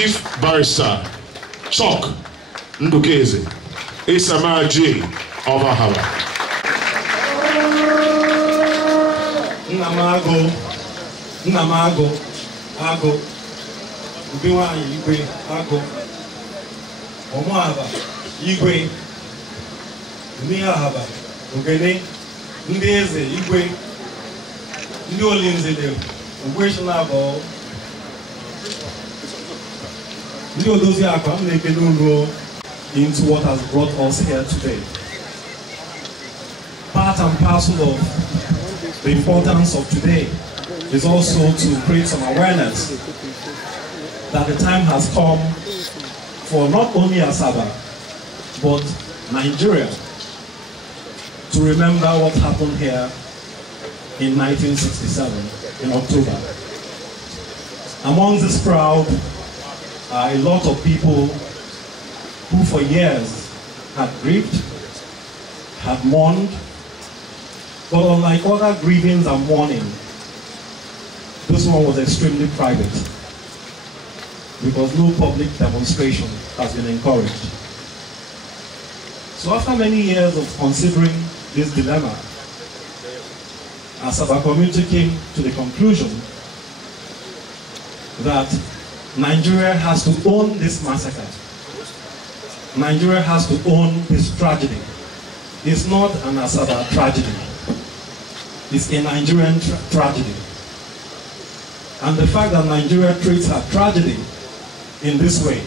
Chief Barrister Chuck Nduka-Eze, Isama Ajie of Asaba. Nnamago, Ago, Ubiwa Igwe, Ago, Omoaba, Igwe, Niahaba, Ogene, Ndeze, Igwe, Ndi Olinze, Ugweshanabo, Ndi Odozi Akwa, Mnekenulo, into what has brought us here today. Part and parcel of the importance of today is also to create some awareness that the time has come for not only Asaba, but Nigeria to remember what happened here in 1967, in October. Among this crowd are a lot of people who for years had grieved, had mourned, but unlike other grievings and mourning, this one was extremely private because no public demonstration has been encouraged. So after many years of considering this dilemma, Asaba community came to the conclusion that Nigeria has to own this massacre. Nigeria has to own this tragedy. It's not an Asaba tragedy. It's a Nigerian tragedy. And the fact that Nigeria treats her tragedy in this way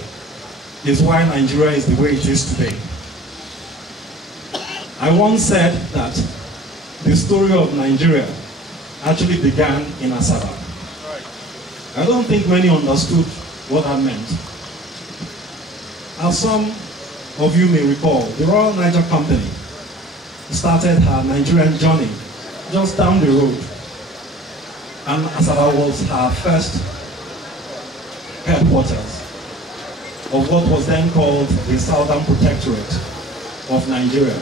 is why Nigeria is the way it is today. I once said that the story of Nigeria actually began in Asaba. I don't think many understood what that meant. As some of you may recall, the Royal Niger Company started her Nigerian journey just down the road. And Asaba was her first headquarters of what was then called the Southern Protectorate of Nigeria.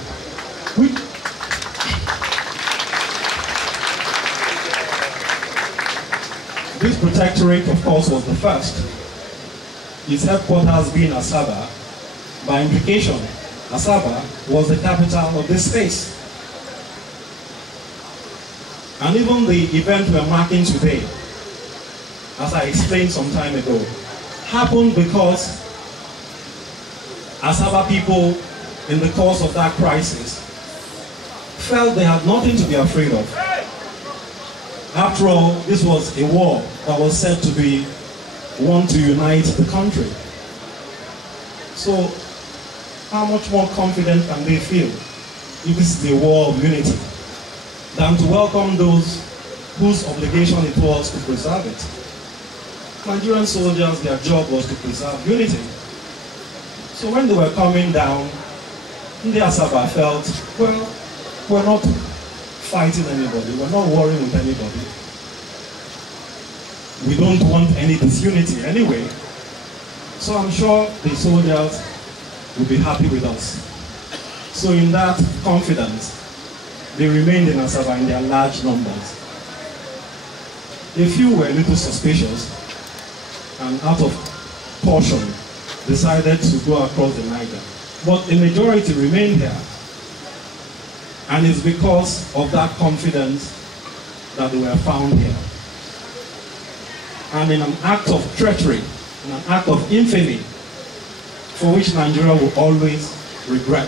This protectorate, of course, was the first. Its headquarters being Asaba. By implication, Asaba was the capital of this space. And even the event we're marking today, as I explained some time ago, happened because Asaba people, in the course of that crisis, felt they had nothing to be afraid of. After all, this was a war that was said to be one to unite the country. So, how much more confident can they feel if this is a war of unity than to welcome those whose obligation it was to preserve it? Nigerian soldiers, their job was to preserve unity. So when they were coming down, the Asaba felt, well, we're not fighting anybody, we're not warring with anybody. We don't want any disunity anyway. So I'm sure the soldiers will be happy with us. So in that confidence, they remained in Asaba in their large numbers. A few were a little suspicious and out of caution decided to go across the Niger. But the majority remained here. And it's because of that confidence that they were found here. And in an act of treachery, in an act of infamy, for which Nigeria will always regret,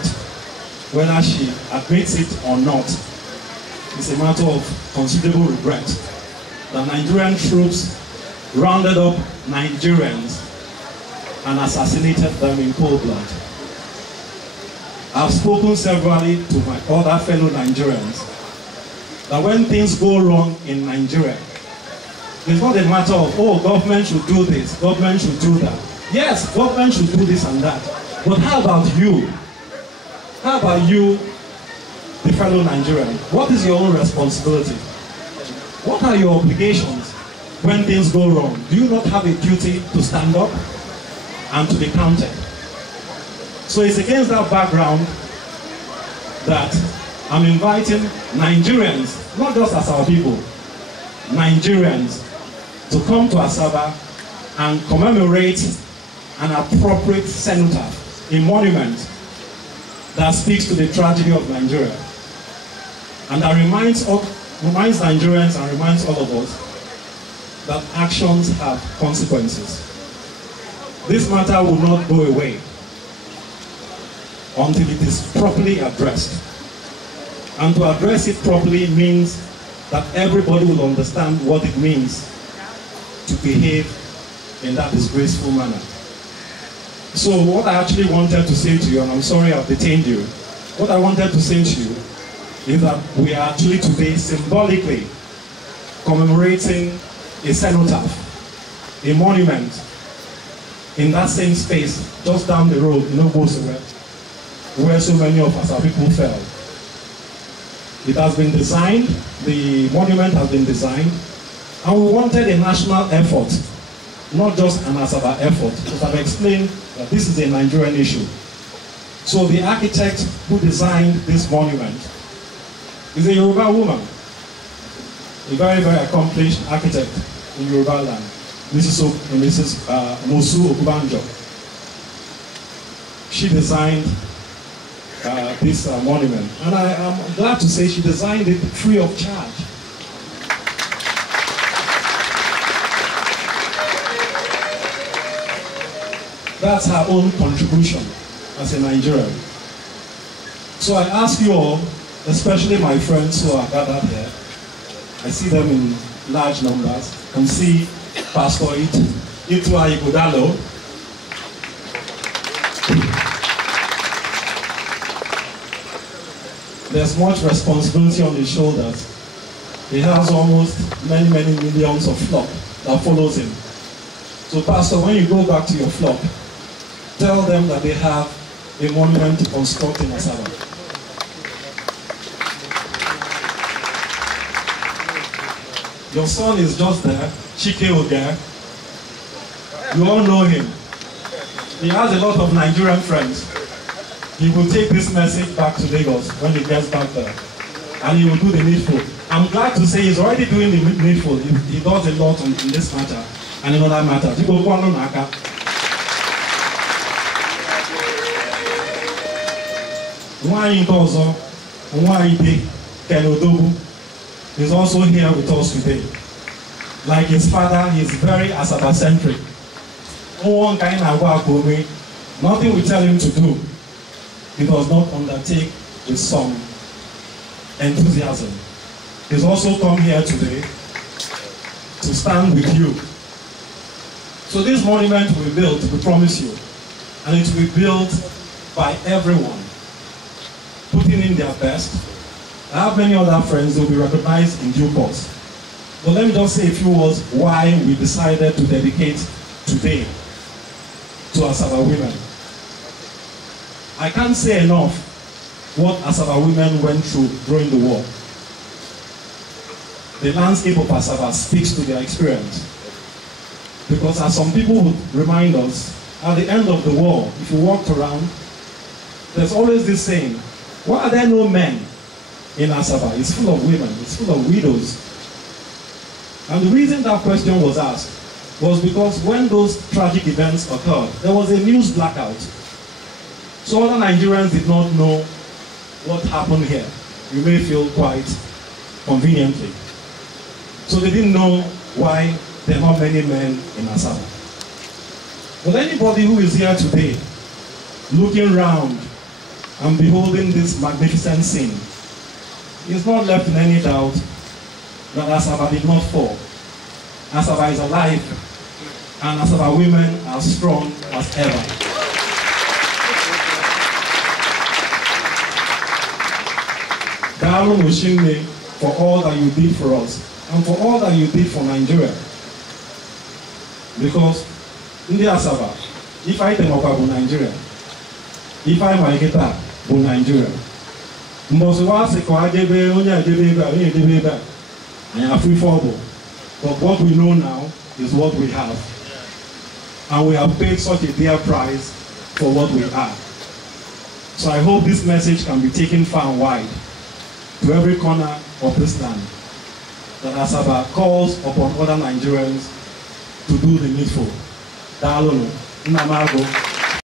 whether she admits it or not, it's a matter of considerable regret that Nigerian troops rounded up Nigerians and assassinated them in cold blood. I've spoken severally to my other fellow Nigerians that when things go wrong in Nigeria, it's not a matter of, oh, government should do this, government should do that. Yes, government should do this and that. But how about you? How about you, the fellow Nigerian? What is your own responsibility? What are your obligations when things go wrong? Do you not have a duty to stand up and to be counted? So it's against that background that I'm inviting Nigerians, not just as our people, Nigerians, to come to Asaba and commemorate an appropriate cenotaph, a monument that speaks to the tragedy of Nigeria and that reminds Nigerians and reminds all of us that actions have consequences. This matter will not go away until it is properly addressed. And to address it properly means that everybody will understand what it means to behave in that disgraceful manner. So what I actually wanted to say to you, and I'm sorry I've detained you, what I wanted to say to you is that we are actually today symbolically commemorating a cenotaph, a monument in that same space just down the road in Nduka-Eze, where so many of us, our people, fell. It has been designed, the monument has been designed, and we wanted a national effort, not just an Asaba effort, because I've explained that this is a Nigerian issue. So the architect who designed this monument is a Yoruba woman, a very, very accomplished architect in Yoruba land, Mrs. Mosu Okubanjo. She designed this monument, and I am glad to say she designed it free of charge. That's her own contribution as a Nigerian. So I ask you all, especially my friends who are gathered here, I see them in large numbers, and see Pastor Itua Igudalo. There's much responsibility on his shoulders. He has almost many millions of flock that follows him. So Pastor, when you go back to your flock, tell them that they have a monument to construct in Asaba. Your son is just there, Chike Oge. You all know him. He has a lot of Nigerian friends. He will take this message back to Lagos when he gets back there. And he will do the needful. I'm glad to say he's already doing the needful. He does a lot in this matter and in other matters. Is also here with us today. Like his father, he is very Asaba-centric. Nothing we tell him to do, he does not undertake with some enthusiasm. He's also come here today to stand with you. So this monument will be built, we promise you, and it will be built by everyone, putting in their best. I have many other friends who will be recognized in due course. But let me just say a few words why we decided to dedicate today to Asaba women. I can't say enough what Asaba women went through during the war. The landscape of Asaba speaks to their experience. Because as some people would remind us, at the end of the war, if you walked around, there's always this saying, why are there no men in Asaba? It's full of women, it's full of widows. And the reason that question was asked was because when those tragic events occurred, there was a news blackout. So other Nigerians did not know what happened here. You may feel quite conveniently. So they didn't know why there are not many men in Asaba. But anybody who is here today, looking around and beholding this magnificent scene, is not left in any doubt that Asaba did not fall. Asaba is alive, and Asaba women are strong as ever. Daru Mushimne for all that you did for us, and for all that you did for Nigeria. Because Ndi Asaba, if I think about Nigeria, if I Mariketa, Nigeria. But what we know now is what we have. And we have paid such a dear price for what we are. So I hope this message can be taken far and wide to every corner of this land. That Asaba calls upon other Nigerians to do the needful. Nnamago.